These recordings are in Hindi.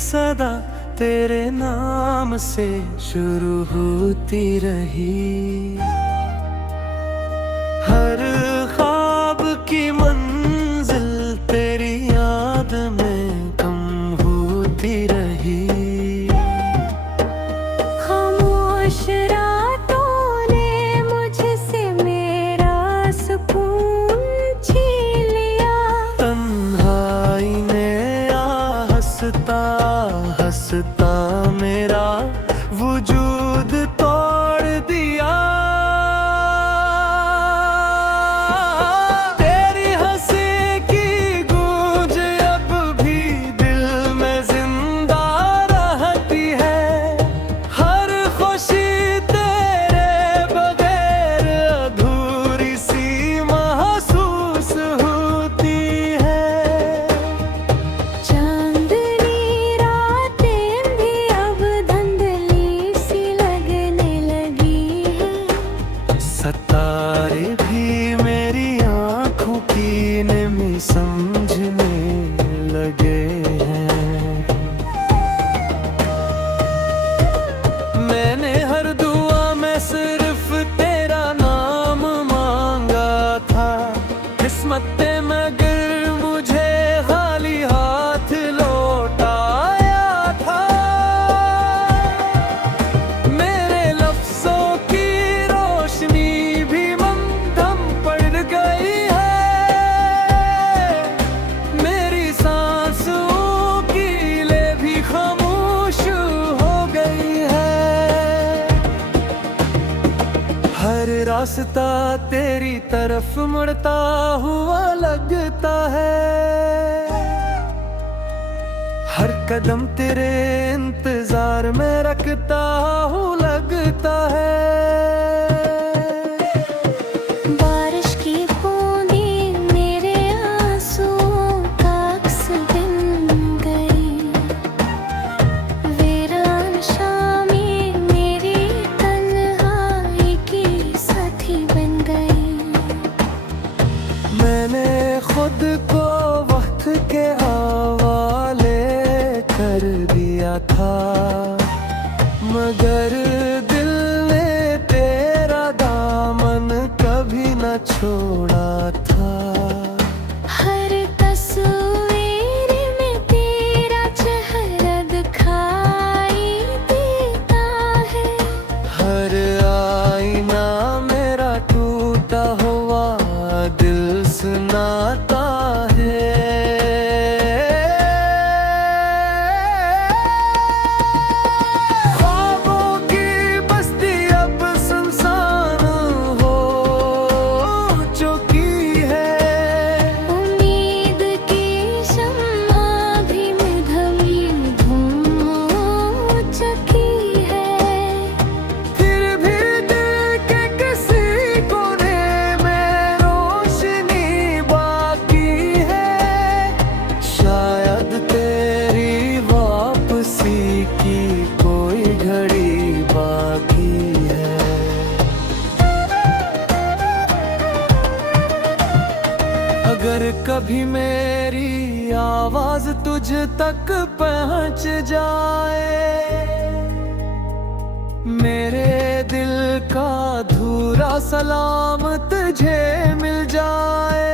सदा तेरे नाम से शुरू होती रही। हर ख्वाब की मंजिल तेरी याद में कम होती रही। खामोश रातों ने मुझसे मेरा सुकून छीन लिया। तन्हाई ने आ हंसता हंसता मेरा वजूद तोड़ दिया। तेरी हंसी की गूंज अब भी दिल में जिंदा रहती है। हर खुशी तेरे बगैर अधूरी सी महसूस होती है। चांदनी रातें भी अब धुंधली सी लगने लगी है। सितारे भी मेरी आंखों की नमी समझने लगे हैं। मैंने हर दुआ में सिर्फ तेरा नाम मांगा था। किस्मत मगर मुझे खाली हाथ लौटाया था। मेरे लफ्जों की रोशनी भी मंदम पड़ गई है। मेरी सांसों की ले भी खामोश हो गई है। हर रास्ता तेरी तरफ मुड़ता हुआ लगता है। हर कदम तेरे इंतजार में रखता हूँ लगता है। बारिश की बूंदें मेरे आंसुओं का अक्स बन गई। वीरान शामें मेरी तन्हाई की साथी बन गई। मैंने खुद को वक्त के हवाले कर दिया था। मगर दिल ने तेरा दामन कभी न छोड़ा था। हर तस्वीर में तेरा चेहरा दिखाई देता है। हर आईना मेरा टूटा हुआ दिल सुनाता है। ख्वाबों की बस्ती अब सुनसान हो चुकी है। उम्मीद की शम्मा भी मधमी धूम हो चुकी है। फिर भी दिल के किसी कोने में रोशनी बाकी है। शायद तेरी वापसी की कोई घड़ी बाकी है। अगर कभी मेरी आवाज तुझ तक पहुंच जाए। मेरे दिल का अधूरा सलाम तुझे मिल जाए।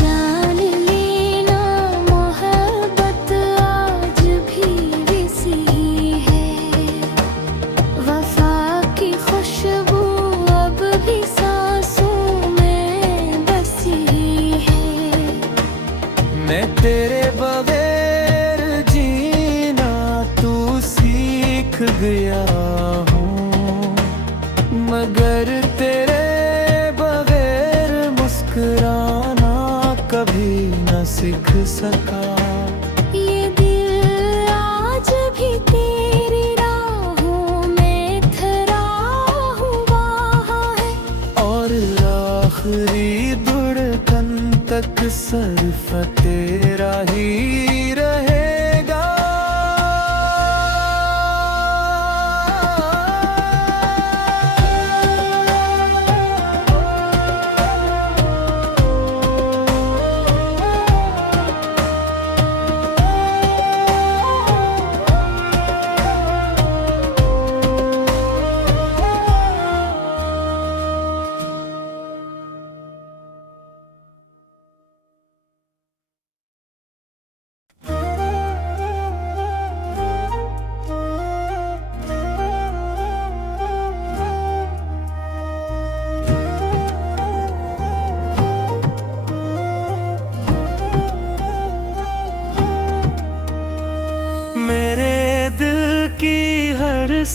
जान लेना मोहब्बत आज भी वैसी है। वफा की खुशबू अब भी सांसों में बसी है। मैं तेरे बगैर जीना तू सीख गया हूँ। मगर तेरे बगैर मुस्कुराना कभी न सीख सका। ये दिल आज भी तेरी राहों में ठहरा हुआ है। और आखिरी धड़कन तक सिर्फ तेरा ही रहेगा।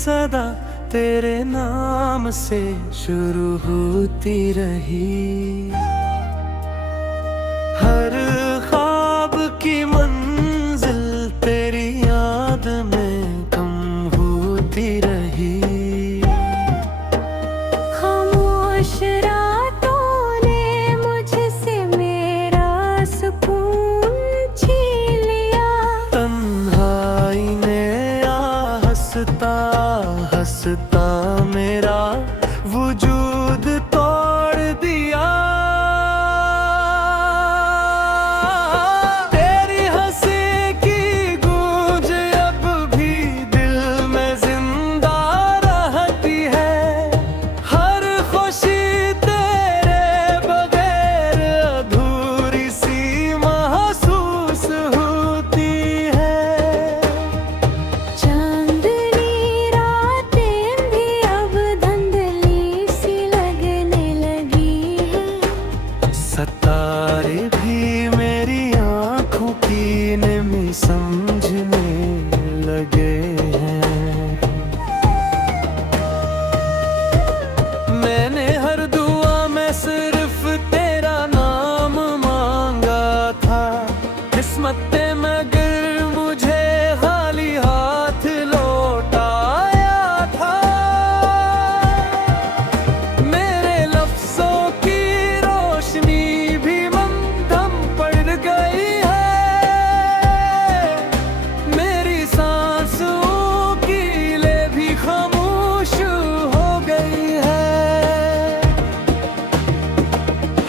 सदा तेरे नाम से शुरू होती रही। हर ख्वाब की मंजिल तेरी याद में कम होती रही। खामोश रातों ने मुझसे मेरा सुकून छीन लिया। तन्हाई ने आ हंसता हंसता मेरा वजूद तोड़ दिया। तेरी हंसी की गूंज अब भी दिल में जिंदा रहती है। हर खुशी तेरे बगैर अधूरी सी महसूस होती है। चांदनी रातें भी अब धुंधली सी लगने लगी है। सतारे भी मेरी आंखों की नमी समझने लगे हैं। मैंने हर दुआ में सिर्फ तेरा नाम मांगा था। किस्मत मगर मुझे खाली हाथ लौटाया था। मेरे लफ्जों की रोशनी भी मंदम पड़ गई है। मेरी सांसों की ले भी खामोश हो गई है।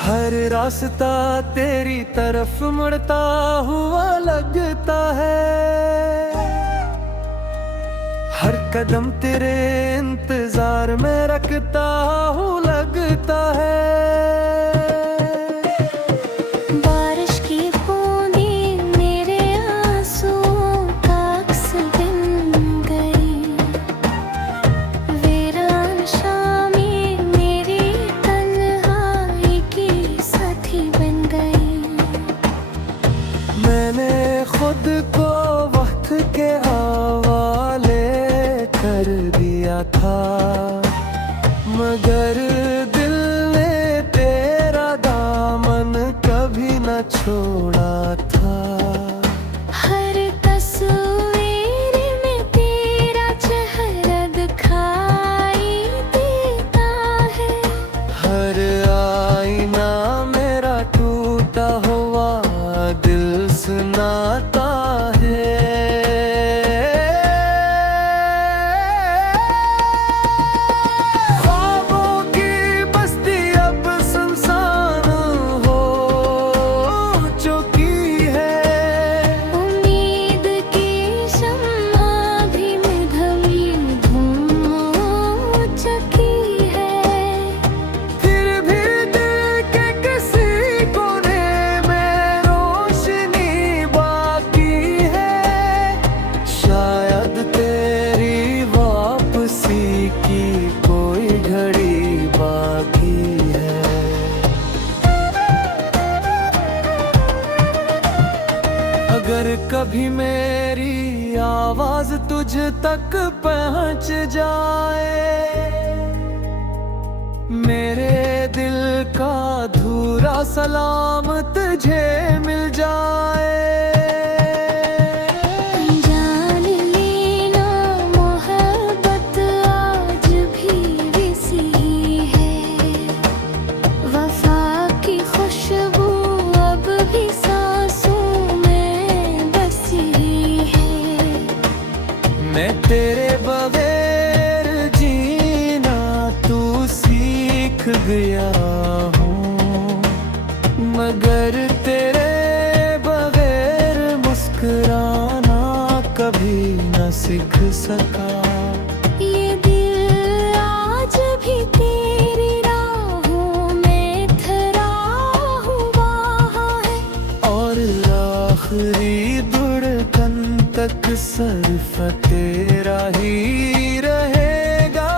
हर रास्ता तेरी तरफ मुड़ता हुआ लगता है। हर कदम तेरे इंतजार में रखता हूँ लगता है। बारिश की बूंदें मेरे आंसुओं का अक्स बन गई। वीरान शामें मेरी तन्हाई की साथी बन गई। मैंने खुद को वक्त के हवाले कर दिया था। मगर दिल ने तेरा दामन कभी न छोड़ा था। हर तस्वीर में तेरा चेहरा दिखाई देता है। हर आईना मेरा टूटा हुआ दिल सुनाता है। ख्वाबों की बस्ती अब सुनसान हो चुकी है। उम्मीद की शम्मा धीमे धीमे धूम हो चुकी है। फिर भी दिल के किसी कोने में रोशनी बाकी है। शायद तेरी वापसी की कोई घड़ी बाकी है। अगर कभी मेरी आवाज तुझ तक पहुंच जाए। मेरे दिल का अधूरा सलाम तुझे मिल जाए। जान लेना मोहब्बत आज भी वैसी है। वफा की खुशबू अब भी सांसों में बसी है। मैं तेरे बगैर जीना तू सीख गया हूँ। मगर तेरे बगैर मुस्कुराना कभी न सीख सका। ये दिल आज भी तेरी राहों में ठहरा हुआ है। और आखिरी धड़कन तक सिर्फ तेरा ही रहेगा।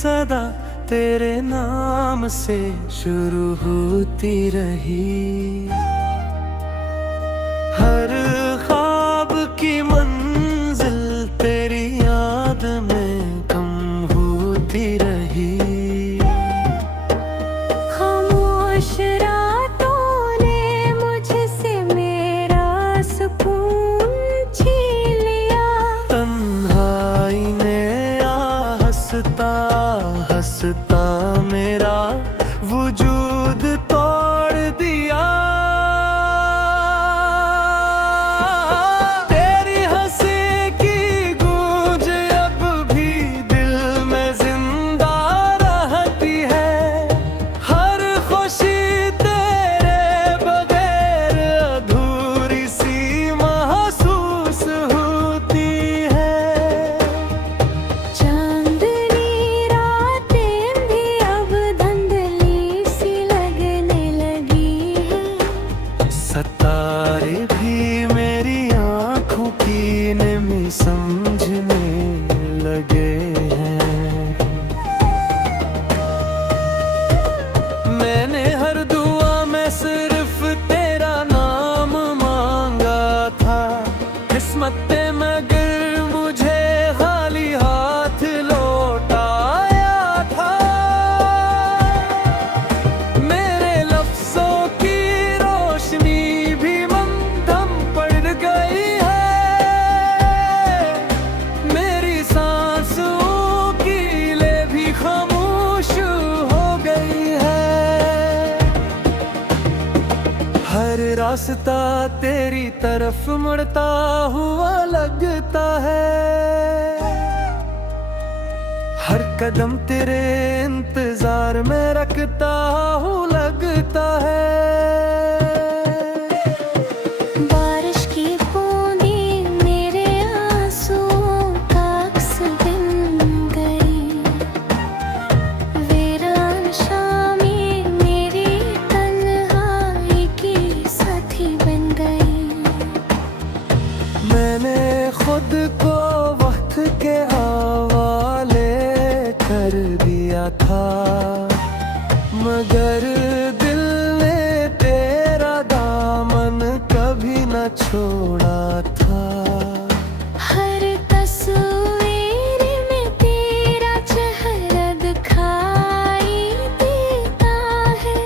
सदा तेरे नाम से शुरू होती रही। हर ख्वाब की मंजिल तेरी याद में कम होती रही। खामोश रातों ने मुझसे मेरा सुकून छीन लिया। तन्हाई ने आ हंसता हंसता मेरा वजूद तोड़ दिया। तेरी हंसी की गूंज अब भी दिल में जिंदा रहती है। हर खुशी तेरे बगैर अधूरी सी महसूस होती है। चांदनी रातें भी अब धुंधली सी लगने लगी है। सतारे भी मेरी आंखों की नमी समझने लगे हैं। मैंने हर दुआ में सिर्फ तेरा नाम मांगा था। किस्मत ने मगर मुझे खाली हाथ लौटाया था। मेरे लफ्जों की रोशनी भी मंदम पड़ गई है। मेरी सांसों की ले भी खामोश हो गई है। हर रास्ता तेरी तरफ मुड़ता हुआ लगता है। हर कदम तेरे इंतजार में रखता हूँ लगता है। बारिश की बूंदें मेरे आंसुओं का अक्स बन गई। वीरान शामें मेरी तन्हाई की साथी बन गई। मैंने खुद को वक्त के हवाले कर दिया था। मगर दिल ने तेरा दामन कभी न छोड़ा था। हर तस्वीर में तेरा चेहरा दिखाई देता है।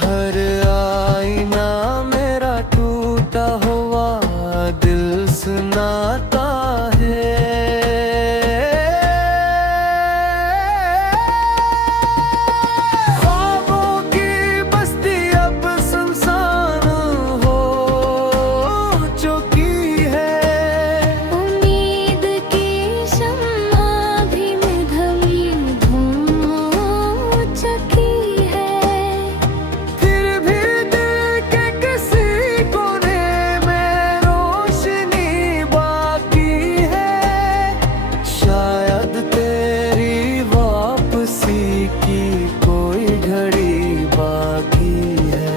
हर आईना मेरा टूटा हुआ दिल सुनाता है। ख्वाबों की बस्ती अब सुनसान हो चुकी है। उम्मीद की शम्मा भी मधवी धूम हो चुकी है। फिर भी दिल के किसी कोने में रोशनी बाकी है। शायद तेरी वापसी की कोई घड़ी बाकी है।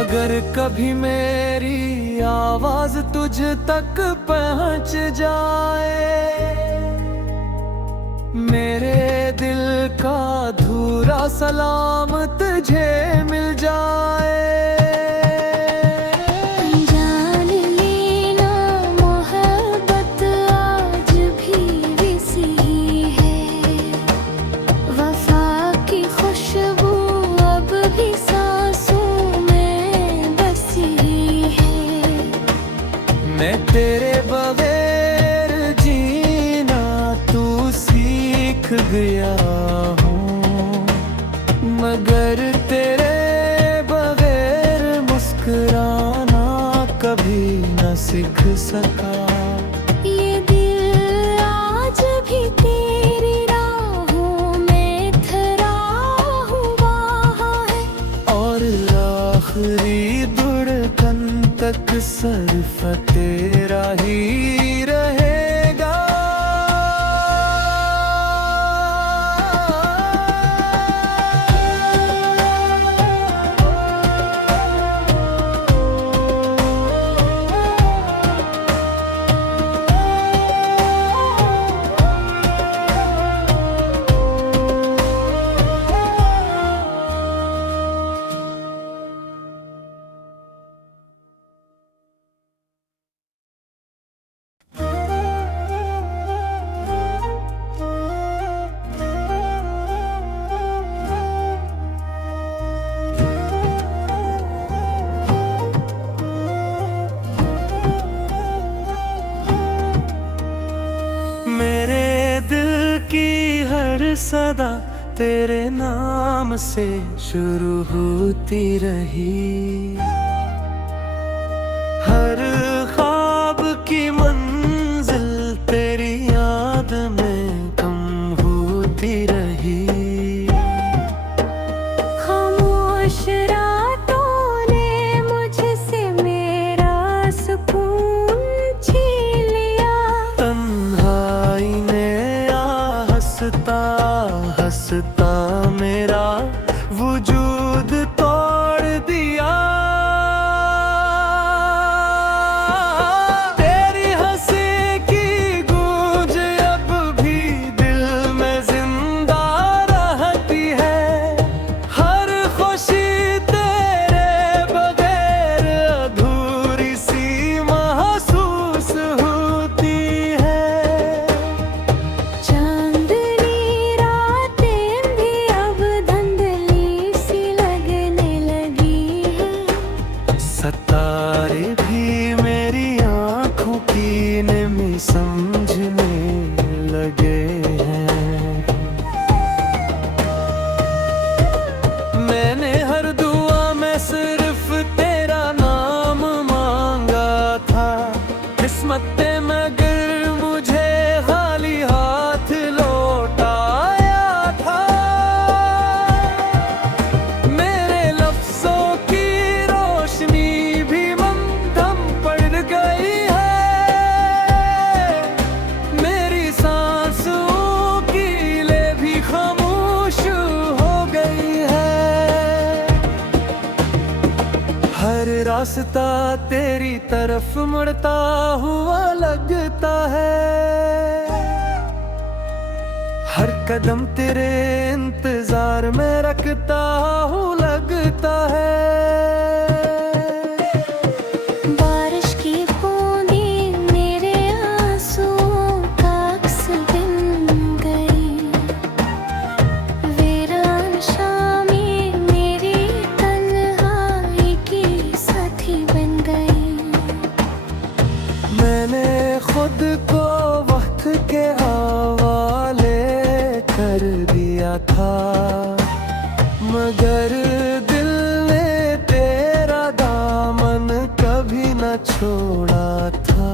अगर कभी मेरी आवाज तुझ तक पहुंच जाए। मेरे दिल का अधूरा सलाम तुझे मिल जाए। जान लेना मोहब्बत आज भी वैसी है। वफा की खुशबू अब भी सांसों में बसी है। मैं तेरे बगैर जीना तू सीख गया हूँ। मगर तेरे बगैर मुस्कुराना कभी न सीख सका। ये दिल आज भी तेरी राहों में थरा हुआ है। और आखिरी धड़कन तक सिर्फ तेरा ही रहेगा। की हर सदा तेरे नाम से शुरू होती रही। हर ख्वाब की मंजिल तेरी याद में कम होती रही। खामोश रातों ने मुझसे मेरा सुकून छीन लिया। तन्हाई ने आ हंसता हंसता मेरा वजूद तोड़ दिया। तेरी हंसी की गूंज अब भी दिल में जिंदा रहती है। हर खुशी तेरे बगैर अधूरी सी महसूस होती है। चांदनी रातें भी अब धुंधली सी लगने लगी है। सतारे भी मेरी आंखों की नमी समझने लगे हैं। मैंने हर दुआ में सिर्फ तेरा नाम मांगा था। किस्मत ने मगर मुझे खाली हाथ लौटाया था। मेरे लफ्जों की रोशनी भी मंदम पड़ गई है। मेरी सांसों की ले भी खामोश हो गई है। हर रास्ता तेरी तरफ मुड़ता हुआ लगता है। हर कदम तेरे इंतजार में रखता हूँ लगता है। बारिश की बूंदें मेरे आंसुओं का अक्स बन गई। वीरान शामें मेरी तन्हाई की साथी बन गई। मैंने खुद को वक्त के हवाले कर दिया था। मगर दिल ने तेरा दामन कभी न छोड़ा था।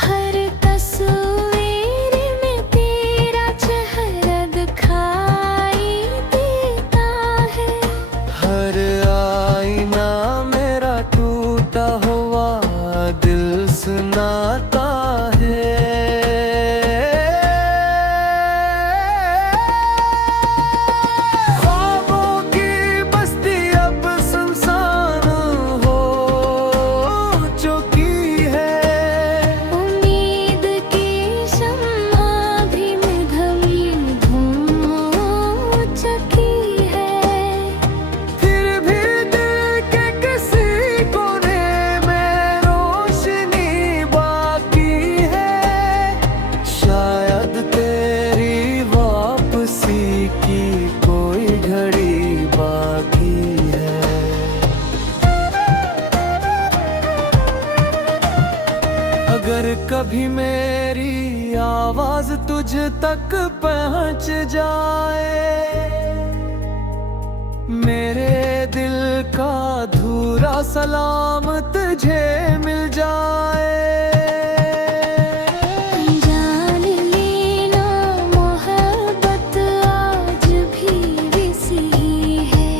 हर तस्वीर में तेरा चेहरा दिखाई देता है। हर आईना मेरा टूटा हुआ दिल सुनाता है। ख्वाबों की बस्ती अब सुनसान हो चुकी है। उम्मीद की शम्मा भी मधवी धूम हो चुकी है। फिर भी दिल के किसी कोने में रोशनी बाकी है। शायद तेरी वापसी की कोई घड़ी बाकी है। अगर कभी मेरी आवाज तुझ तक पहुंच जाए। मेरे दिल का अधूरा सलाम तुझे मिल जाए। जान लेना मोहब्बत आज भी वैसी ही है।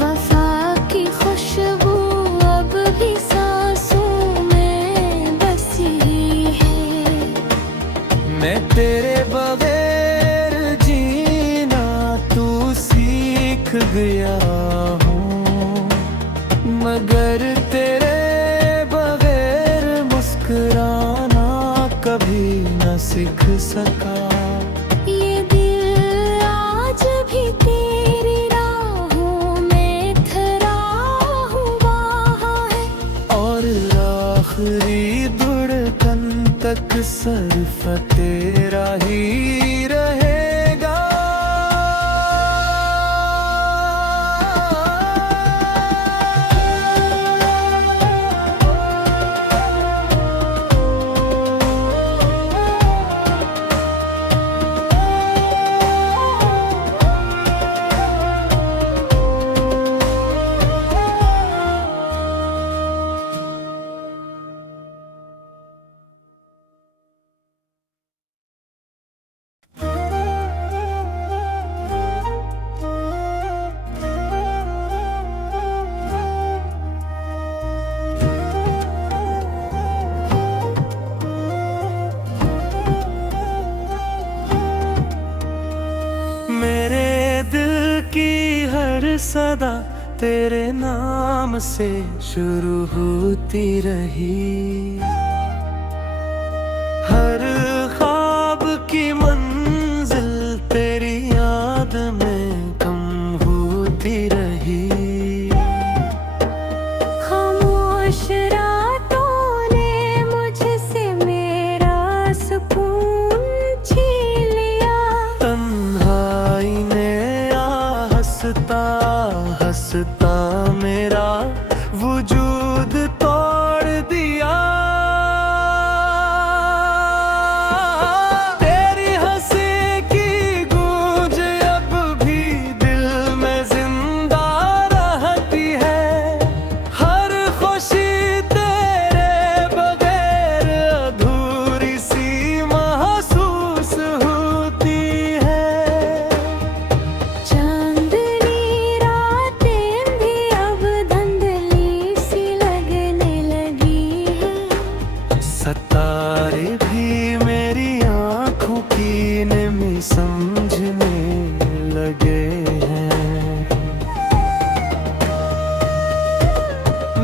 वफा की खुशबू अब भी सांसों में बसी है। मैं तेरे बगैर जीना तू सीख गया हूँ। मगर तेरे बगैर मुस्कुराना कभी न सीख सका। ये दिल आज भी तेरी राहों में ठहरा हुआ है। और आखिरी धड़कन तक सिर्फ तेरा ही रहेगा। सदा तेरे नाम से शुरू होती रही। हर ख्वाब की मंजिल तेरी याद में कम होती रही। खामोश रातों ने मुझसे मेरा सुकून छीन लिया। तन्हाई ने आ हंसता हंसता मेरा वजूद तोड़ दिया। तेरी हंसी की गूंज अब भी दिल में जिंदा रहती है। हर खुशी तेरे बगैर अधूरी सी महसूस होती है। चांदनी रातें भी अब धुंधली सी लगने लगी है। सितारे भी मेरी आंखों की नमी समझने लगे हैं।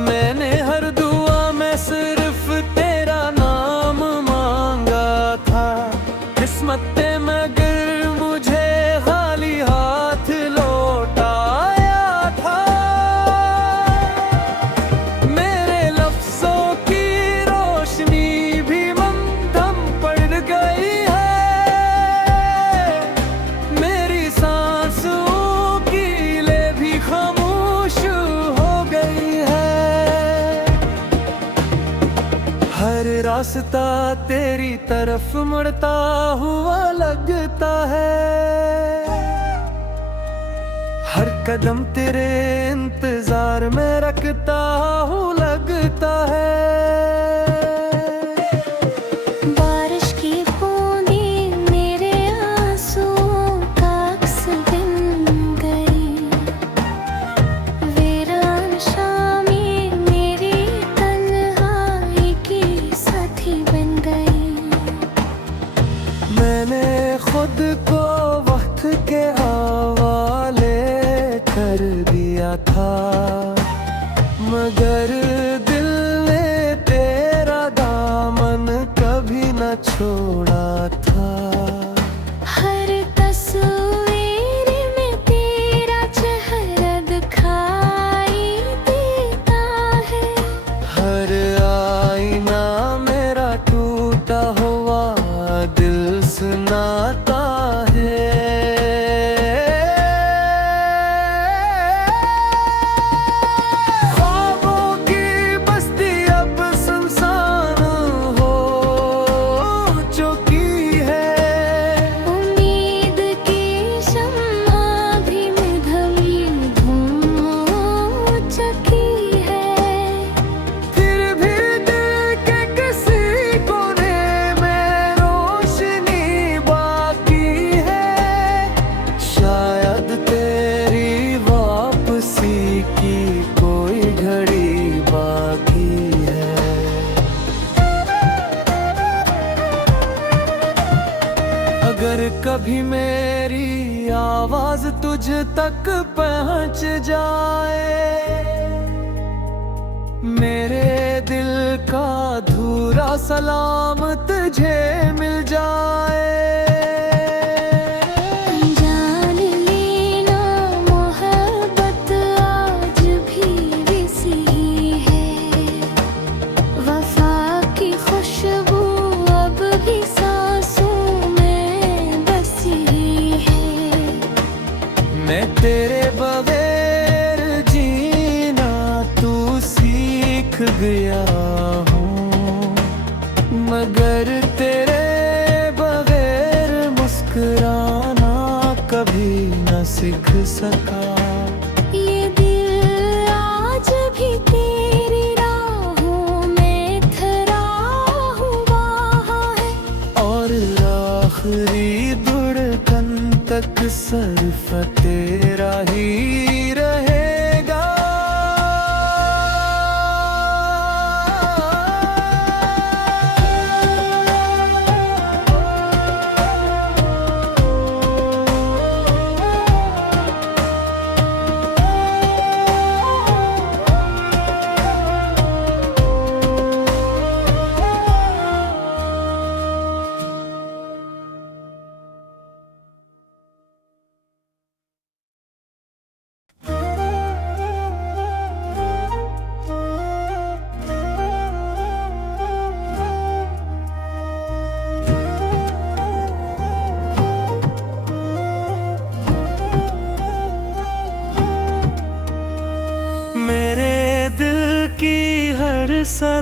मैंने हर दुआ में सिर्फ तेरा नाम मांगा था। किस्मत ने मगर मुझे खाली हाथ लौटाया था। मेरे लफ्जों की रोशनी भी मंदम पड़ गई है। मेरी सांसों की ले भी खामोश हो गई है। हर रास्ता तेरी तरफ मुड़ता हुआ लगता है। हर कदम तेरे इंतजार में रखता हूँ लगता है। बारिश की बूंदें मेरे आंसुओं का अक्स बन गई। वीरान शामें मेरी तन्हाई की साथी बन गई। मैंने खुद को वक्त के हवाले कर दिया था। मगर दिल ने तेरा दामन कभी न छोड़ा था। हर तस्वीर में तेरा चेहरा दिखाई देता है। हर आईना मेरा टूटा हुआ दिल सुनाता है। ख्वाबों की बस्ती अब सुनसान हो चुकी है। उम्मीद की शम्मा भी मिधवी धूम हो चुकी है। फिर भी दिल के किसी कोने में रोशनी बाकी है। शायद तेरी वापसी की कोई घड़ी बाकी है। अगर कभी मेरी आवाज तुझ तक पहुंच जाए। मेरे दिल का अधूरा सलाम तुझे मिल जाए। जान लेना मोहब्बत आज भी वैसी ही है। वफा की खुशबू अब भी सांसों में बसी है। मैं तेरे बगैर जीना तू सीख गया हूँ। मगर तेरे बगैर मुस्कुराना कभी न सीख सका। ये दिल आज भी तेरी राहों में थरा हुआ है। और आखिरी धड़कन तक सिर्फ तेरा ही रहेगा।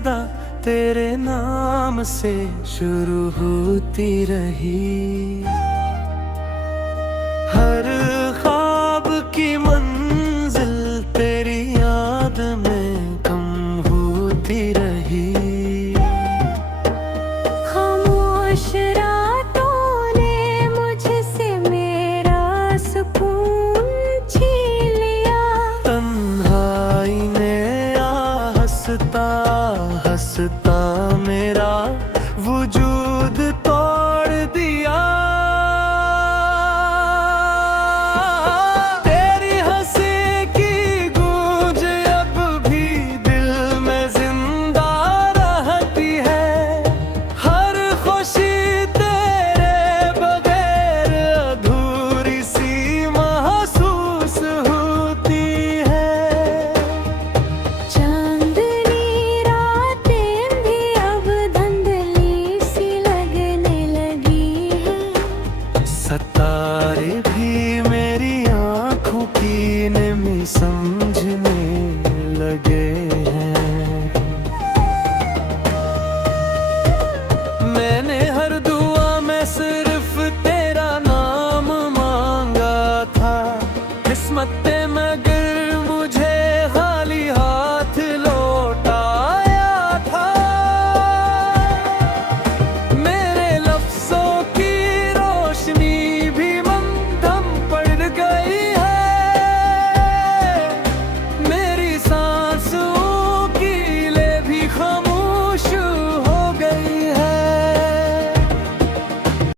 सदा तेरे नाम से शुरू होती रही। हर ख्वाब की मंजिल तेरी याद में कम होती रही। खामोश रातों ने मुझसे मेरा सुकून छीन लिया। तन्हाई ने आ हंसता हंसता मेरा वजूद तोड़ दिया। तेरी हंसी की गूंज अब भी दिल में जिंदा रहती है। हर खुशी तेरे बगैर अधूरी सी महसूस होती है। चांदनी रातें भी अब धुंधली सी लगने लगी है। सताए